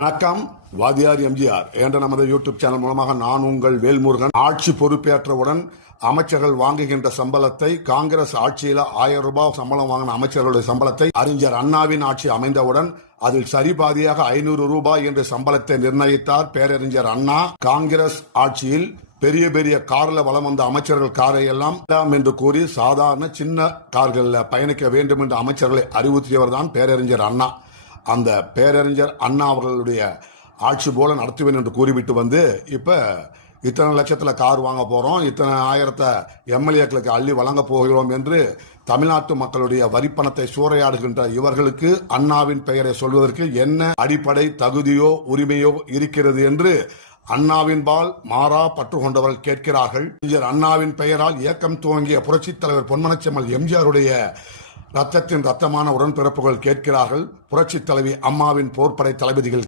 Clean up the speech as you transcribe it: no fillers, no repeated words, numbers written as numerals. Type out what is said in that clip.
வணக்கம். வாதியார் எம்ஜிஆர் என்ற நமது யூடியூப் சேனல் மூலமாக நான் உங்கள் வேல்முருகன். ஆட்சி பொறுப்பேற்றவுடன் அமைச்சர்கள் வாங்குகின்ற சம்பளத்தை, காங்கிரஸ் ஆட்சியில் 1000 ரூபாய் சம்பளம் வாங்கின அமைச்சர்களுடைய சம்பளத்தை அறிஞர் அண்ணாவின் ஆட்சி அமைந்தவுடன் அதில் சரிபாதியாக 500 ரூபாய் என்று சம்பளத்தை நிர்ணயித்தார் பேரறிஞர் அண்ணா. காங்கிரஸ் ஆட்சியில் பெரிய பெரிய கார்ல வலம் வந்த அமைச்சர்கள் காரை எல்லாம் என்று கூறி சாதாரண சின்ன கார்களில் பயணிக்க வேண்டும் என்று அமைச்சர்களை அறிவுறுத்தியவர் தான் பேரறிஞர் அண்ணா. அந்த பேரறிஞர் அண்ணா அவர்களுடைய ஆட்சி போல நடத்துவேன் என்று கூறிவிட்டு வந்து இப்ப இத்தனை லட்சத்துல கார் வாங்க போறோம், இத்தனை ஆயிரத்தை எம்எல்ஏக்களுக்கு அள்ளி வழங்க போகிறோம் என்று தமிழ்நாட்டு மக்களுடைய வரிப்பணத்தை சூறையாடுகின்ற இவர்களுக்கு அண்ணாவின் பெயரை சொல்வதற்கு என்ன அடிப்படை தகுதியோ உரிமையோ இருக்கிறது என்று அண்ணாவின்பால் மாறா பற்று கொண்டவர்கள் கேட்கிறார்கள். அண்ணாவின் பெயரால் இயக்கம் துவங்கிய புரட்சித் தலைவர் பொன்மனச்செம்மல் எம்ஜிஆருடைய ரத்தத்தின் ரத்தமான உடன்பிறப்புகள் கேட்கிறார்கள். புரட்சித் தலைவி அம்மாவின் போர்ப்படை தளபதிகள்